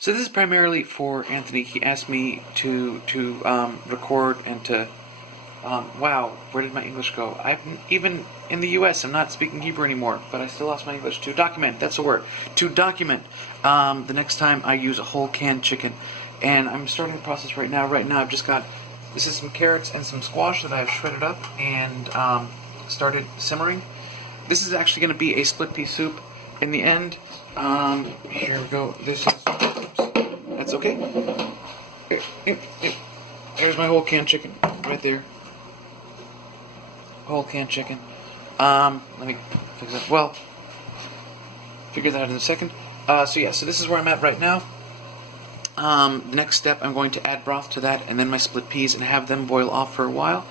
So this is primarily for Anthony. He asked me to record and to wow, where did my English go? Even in the U.S. I'm not speaking Hebrew anymore, but I still lost my English. To document, that's the word. To document the next time I use a whole canned chicken, and I'm starting the process right now. Right now, I've just got this is some carrots and some squash that I've shredded up and started simmering. This is actually going to be a split pea soup in the end. Here we go. This is that's okay. There's my whole canned chicken right there. Whole canned chicken. Let me fix that. Well, figure that out in a second. So this is where I'm at right now. The next step, I'm going to add broth to that, and then my split peas, and have them boil off for a while,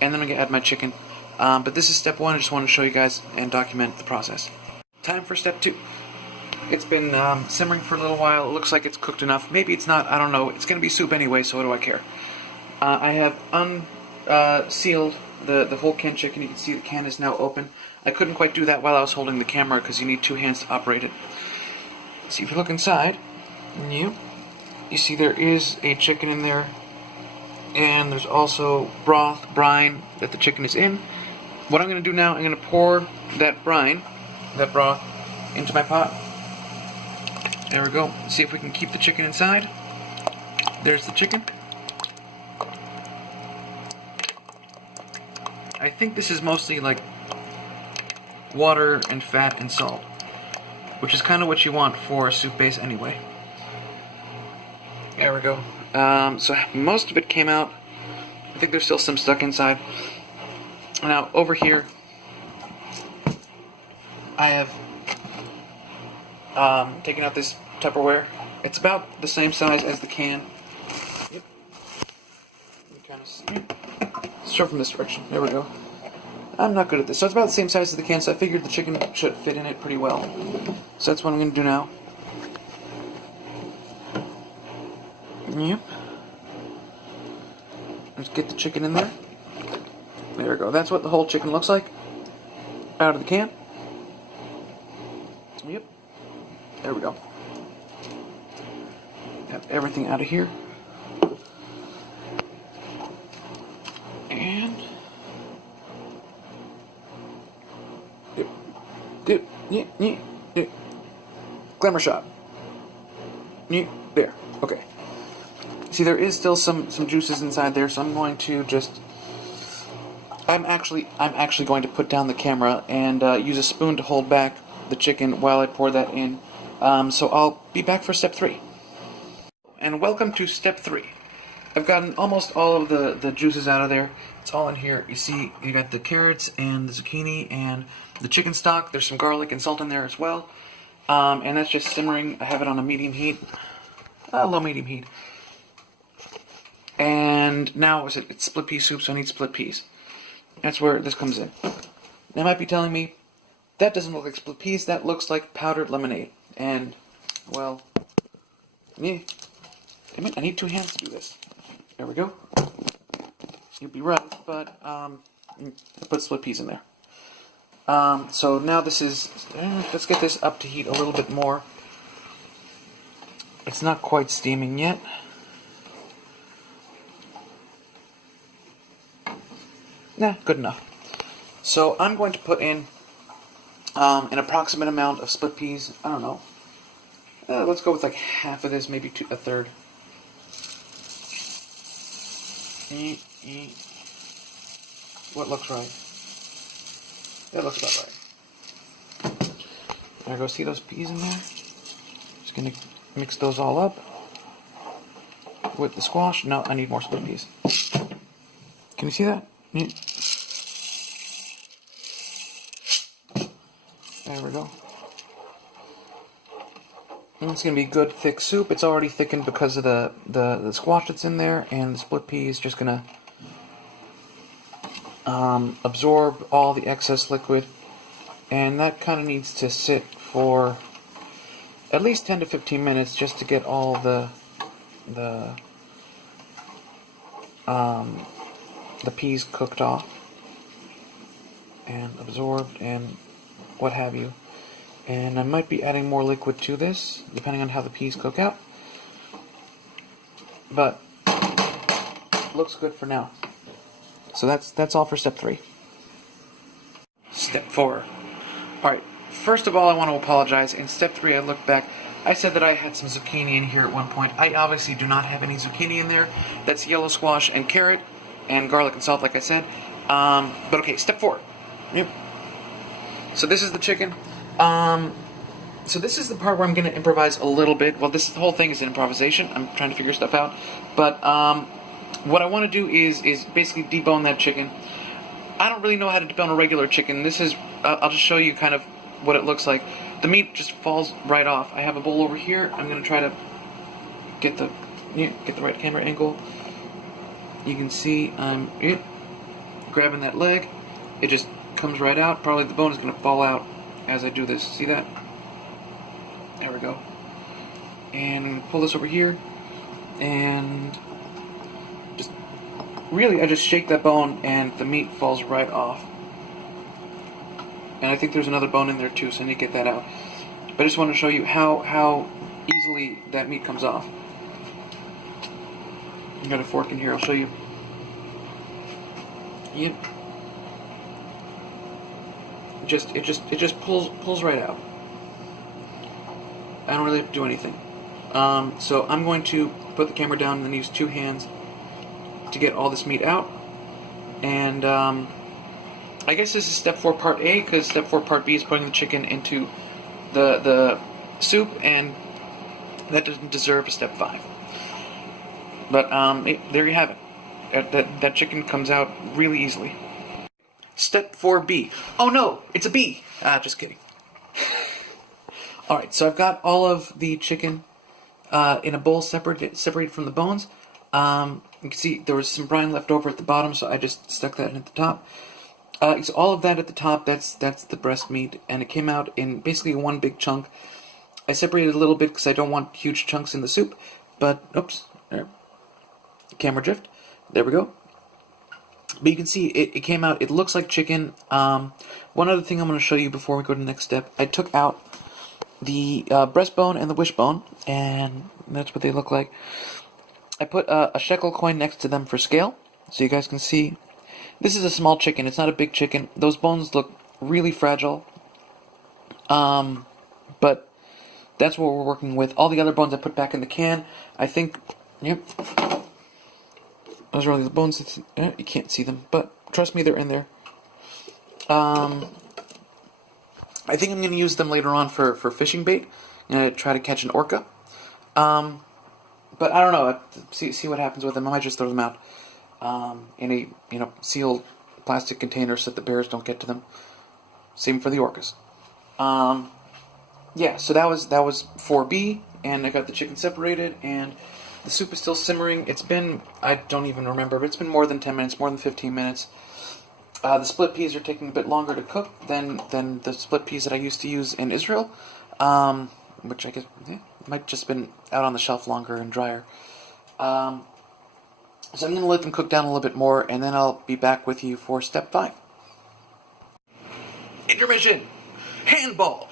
and then I'm going to add my chicken. But this is step one. I just want to show you guys and document the process. Time for step two. It's been simmering for a little while. It looks like it's cooked enough. Maybe it's not. I don't know. It's going to be soup anyway, so what do I care? I have unsealed the whole canned chicken. You can see the can is now open. I couldn't quite do that while I was holding the camera because you need two hands to operate it. See, if you look inside, you see there is a chicken in there, and there's also brine that the chicken is in. What I'm going to do now, I'm going to pour that broth, into my pot. There we go. See if we can keep the chicken inside. There's the chicken. I think this is mostly like water and fat and salt, which is kind of what you want for a soup base anyway. There we go. So most of it came out. I think there's still some stuck inside. Now over here, I have taken out this Tupperware. It's about the same size as the can. Yep. You kind of see it. Let's show from this direction. There we go. I'm not good at this. So it's about the same size as the can, so I figured the chicken should fit in it pretty well. So that's what I'm going to do now. Yep. Let's get the chicken in there. There we go. That's what the whole chicken looks like out of the can. Yep. There we go. Have everything out of here. And glamour shot. There. Okay. See, there is still some juices inside there, so I'm going to just. I'm actually going to put down the camera and use a spoon to hold back the chicken while I pour that in. So I'll be back for step 3. And welcome to step 3. I've gotten almost all of the juices out of there. It's all in here. You see, you got the carrots and the zucchini and the chicken stock. There's some garlic and salt in there as well. And that's just simmering. I have it on a medium heat. Low medium heat. And now, it's split pea soup, so I need split peas. That's where this comes in. They might be telling me, that doesn't look like split peas, that looks like powdered lemonade. And, well, I need 2 hands to do this. There we go. You'd be right, but I put split peas in there. So now this is, let's get this up to heat a little bit more. It's not quite steaming yet. Nah, good enough. So I'm going to put in an approximate amount of split peas. I don't know. Let's go with like half of this, maybe a third. What looks right? That looks about right. There we go. See those peas in there? Just gonna mix those all up with the squash. No, I need more split peas. Can you see that? There we go. And it's going to be good thick soup. It's already thickened because of the squash that's in there, and the split pea is just going to absorb all the excess liquid. And that kind of needs to sit for at least 10 to 15 minutes just to get all the peas cooked off and absorbed and what have you. And I might be adding more liquid to this, depending on how the peas cook out. but looks good for now. So that's all for step 3. Step 4. Alright, first of all I want to apologize. In step 3 I looked back. I said that I had some zucchini in here at one point. I obviously do not have any zucchini in there. That's yellow squash and carrot and garlic and salt like I said. But okay, step 4. Yep. So this is the chicken. So this is the part where I'm going to improvise a little bit. Well, this whole thing is an improvisation. I'm trying to figure stuff out. But what I want to do is basically debone that chicken. I don't really know how to debone a regular chicken. This is, I'll just show you kind of what it looks like. The meat just falls right off. I have a bowl over here. I'm going to try to get the right camera angle. You can see I'm grabbing that leg. It just comes right out. Probably the bone is going to fall out as I do this. See that? There we go. And I'm going to pull this over here. And just really, I just shake that bone and the meat falls right off. And I think there's another bone in there too, so I need to get that out. But I just want to show you how easily that meat comes off. I've got a fork in here, I'll show you. Yep. It just pulls right out. I don't really have to do anything. So I'm going to put the camera down and then use 2 hands to get all this meat out. And I guess this is step 4 part A, because step 4 part B is putting the chicken into the soup, and that doesn't deserve a step 5. But there you have it. That chicken comes out really easily. Step 4B. Oh no, it's a B. Just kidding. Alright, so I've got all of the chicken in a bowl separated from the bones. You can see there was some brine left over at the bottom, so I just stuck that in at the top. So all of that at the top, that's the breast meat, and it came out in basically one big chunk. I separated a little bit because I don't want huge chunks in the soup, but, oops, there. Camera drift. There we go. But you can see it came out, it looks like chicken. One other thing I'm going to show you before we go to the next step, I took out the breastbone and the wishbone, and that's what they look like. I put a shekel coin next to them for scale, so you guys can see. This is a small chicken, it's not a big chicken. Those bones look really fragile. But that's what we're working with. All the other bones I put back in the can. I think, yep. Those are all the bones. You can't see them, but trust me, they're in there. I think I'm going to use them later on for fishing bait. I'm going to try to catch an orca. But I don't know. See what happens with them. I might just throw them out in a sealed plastic container so that the bears don't get to them. Same for the orcas. Yeah, so that was 4B, and I got the chicken separated, and the soup is still simmering. It's been, I don't even remember, but it's been more than 10 minutes, more than 15 minutes. The split peas are taking a bit longer to cook than the split peas that I used to use in Israel, which I guess might just been out on the shelf longer and drier. So I'm going to let them cook down a little bit more, and then I'll be back with you for step 5. Intermission! Handball!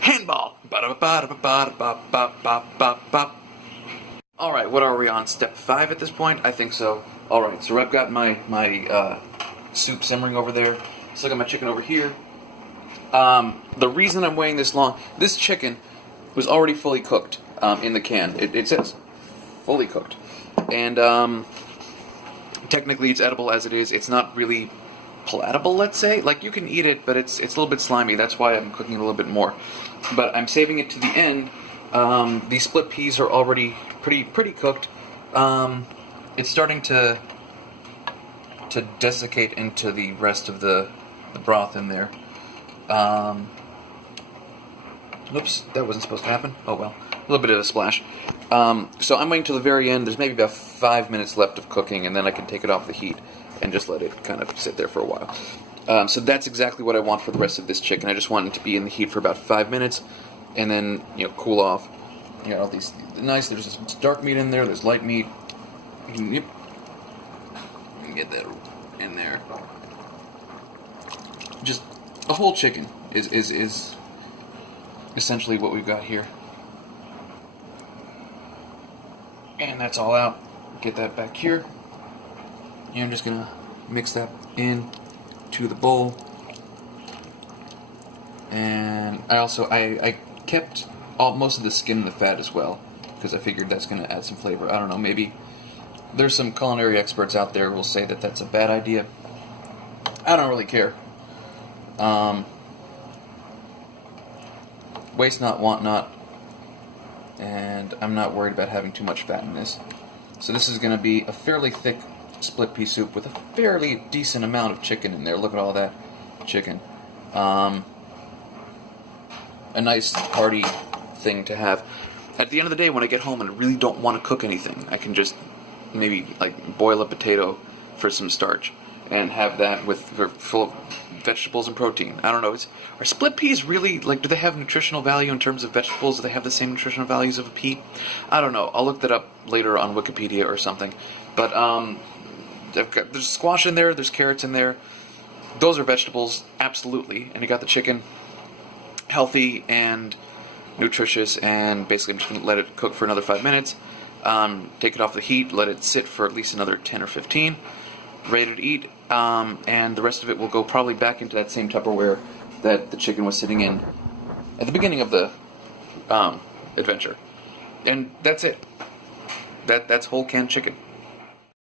Handball. Alright, what are we on? Step 5 at this point? I think so. Alright, so I've got my soup simmering over there. Still got my chicken over here. The reason I'm waiting this long, this chicken was already fully cooked in the can. It says fully cooked. And technically it's edible as it is. It's not really palatable, let's say. Like, you can eat it, but it's a little bit slimy. That's why I'm cooking it a little bit more. But I'm saving it to the end. These split peas are already pretty cooked. It's starting to desiccate into the rest of the broth in there. Oops, that wasn't supposed to happen. Oh well. little bit of a splash. So I'm waiting till the very end. There's maybe about 5 minutes left of cooking, and then I can take it off the heat and just let it kind of sit there for a while. So that's exactly what I want for the rest of this chicken. I just want it to be in the heat for about 5 minutes, and then cool off. You got all these nice. There's dark meat in there. There's light meat. Yep. You can get that in there. Just a whole chicken is essentially what we've got here. And that's all out. Get that back here. And I'm just gonna mix that in to the bowl. And I kept most of the skin and the fat as well, because I figured that's gonna add some flavor. I don't know, maybe there's some culinary experts out there who will say that that's a bad idea. I don't really care. Waste not, want not. And I'm not worried about having too much fat in this. So this is going to be a fairly thick split pea soup with a fairly decent amount of chicken in there. Look at all that chicken. A nice hearty thing to have. At the end of the day, when I get home and I really don't want to cook anything, I can just maybe boil a potato for some starch and have that full of vegetables and protein. I don't know. Are split peas really, do they have nutritional value in terms of vegetables? Do they have the same nutritional values of a pea? I don't know. I'll look that up later on Wikipedia or something. But there's squash in there. There's carrots in there. Those are vegetables, absolutely. And you got the chicken, healthy and nutritious. And basically, I'm just going to let it cook for another 5 minutes. Take it off the heat. Let it sit for at least another 10 or 15. Ready to eat. And the rest of it will go probably back into that same Tupperware that the chicken was sitting in at the beginning of the adventure. And that's it. That's whole canned chicken.